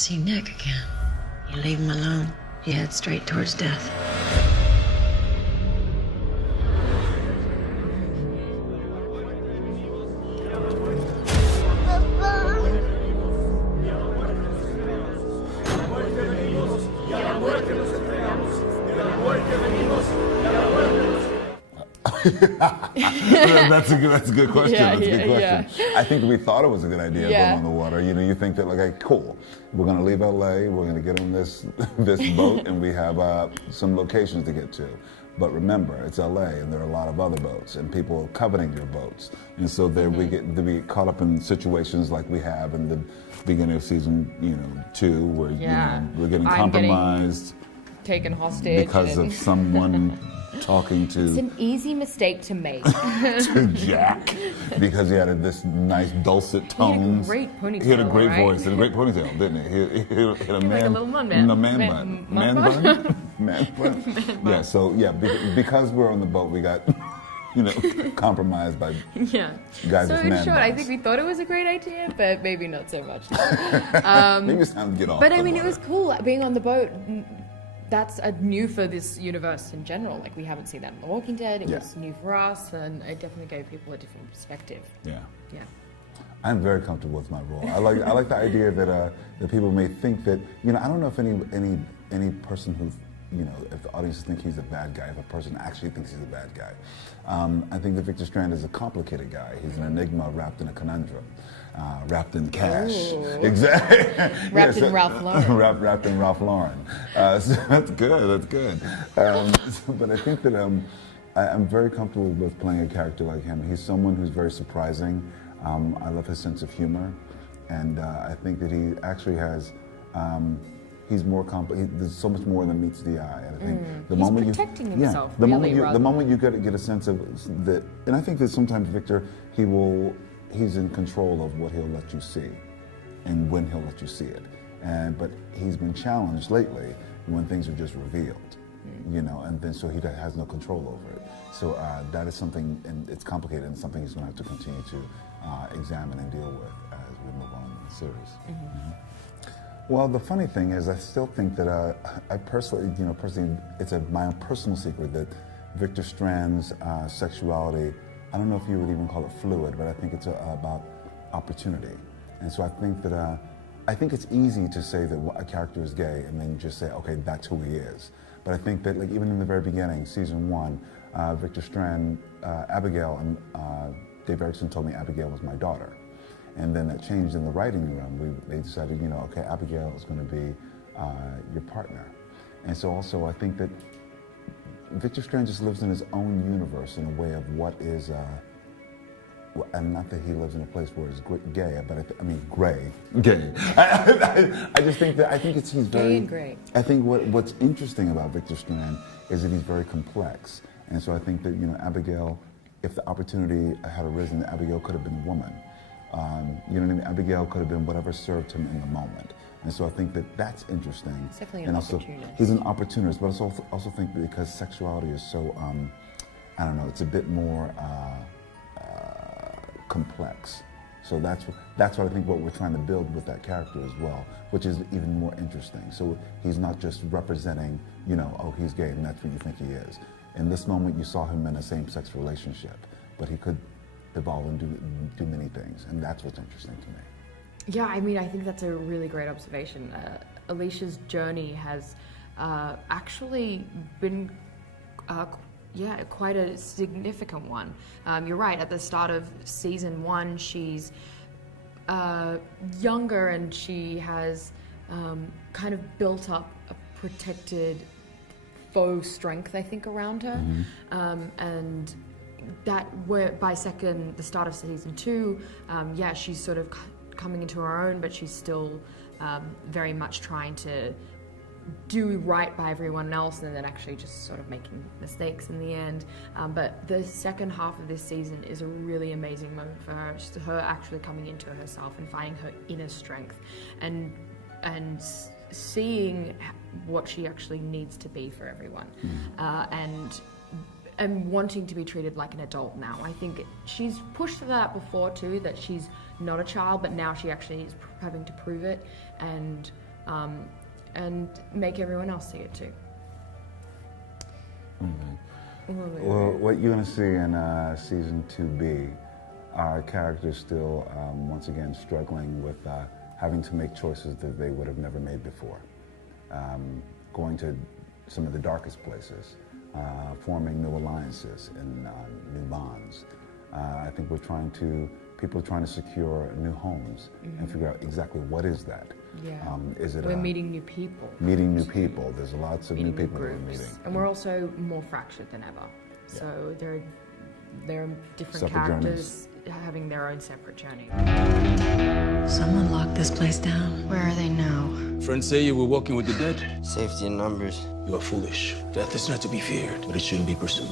see Nick again. You leave him alone, he heads straight towards death. That's a good question. That's a good question. Yeah. I think we thought it was a good idea going on the water. You know, you think that like, okay, cool, we're gonna leave LA, we're gonna get on this boat, and we have some locations to get to. But remember, it's LA, and there are a lot of other boats, and people coveting your boats, and so there we get caught up in situations like we have in the beginning of season 2, where you know, we're getting compromised, taken hostage because of someone talking to. It's an easy mistake to make. To Jack, because he had this nice dulcet tones. He had a great ponytail. He had a great voice and a great ponytail, didn't he? He had a like a little man bun. No, man bun. Man bun? Man bun. Yeah, so because we're on the boat, we got compromised by guys So with in man short, I buns. think we thought it was a great idea, but maybe not so much. Maybe it's time to get off. But I mean, it was cool being on the boat. That's new for this universe in general. Like, we haven't seen that in The Walking Dead. It was new for us, and it definitely gave people a different perspective. Yeah. I'm very comfortable with my role. I like the idea that people may think that I don't know if any person who if the audience think he's a bad guy, if a person actually thinks he's a bad guy. I think that Victor Strand is a complicated guy. He's an enigma wrapped in a conundrum. Wrapped in cash. Ooh. Exactly. Wrapped in Ralph Lauren. Wrapped in Ralph Lauren. So that's good. But I think that I'm very comfortable with playing a character like him. He's someone who's very surprising. I love his sense of humor. And I think that he actually has, he's more there's so much more than meets the eye. And I think the he's moment protecting himself. The moment you get a sense of that, and I think that sometimes Victor, he's in control of what he'll let you see and when he'll let you see it. But he's been challenged lately when things are just revealed, and then so he has no control over it. So that is something, and it's complicated, and something he's going to have to continue to examine and deal with as we move on in the series. Well, the funny thing is, I still think that I personally, it's my own personal secret that Victor Strand's sexuality, I don't know if you would even call it fluid, but I think it's about opportunity. And so I think that I think it's easy to say that a character is gay and then just say, okay, that's who he is. But I think that like even in the very beginning, season 1, Victor Strand, Abigail, and Dave Erickson told me Abigail was my daughter. And then that changed in the writing room. They decided, okay, Abigail is going to be your partner. And so also I think that Victor Strand just lives in his own universe in a way of what is, and not that he lives in a place where it's gay, but gay. I just think that he's very gay and great. I think what's interesting about Victor Strand is that he's very complex, and so I think that Abigail, if the opportunity had arisen, Abigail could have been a woman. You know what I mean? Abigail could have been whatever served him in the moment. And so I think that that's interesting. It's definitely and an also, opportunist. he's an opportunist, but I also think that because sexuality is so, I don't know, it's a bit more complex. So that's what I think what we're trying to build with that character as well, which is even more interesting. So he's not just representing, oh, he's gay and that's what you think he is. In this moment, you saw him in a same-sex relationship, but he could evolve and do many things, and that's what's interesting to me. Yeah, I mean, I think that's a really great observation. Alycia's journey has actually been, quite a significant one. You're right, at the start of season 1, she's younger and she has kind of built up a protected faux strength, I think, around her. And that by the start of season 2, she's sort of coming into her own, but she's still very much trying to do right by everyone else and then actually just sort of making mistakes in the end. But the second half of this season is a really amazing moment for her. It's her actually coming into herself and finding her inner strength and seeing what she actually needs to be for everyone. And wanting to be treated like an adult now. I think she's pushed that before too, that she's not a child, but now she actually is having to prove it. And and make everyone else see it too. Well, what you're going to see in season 2B are characters still, once again, struggling with having to make choices that they would have never made before. Going to some of the darkest places, forming new alliances and new bonds. I think people are trying to secure new homes and figure out exactly what is that. Yeah. Is it we're meeting new people. Meeting new people. There's lots of new people that we're groups. meeting. And we're also more fractured than ever. So there are different Separate characters having their own separate journey. Someone locked this place down. Where are they now? Friends say you were walking with the dead. Safety in numbers. You are foolish. Death is not to be feared, but it shouldn't be pursued.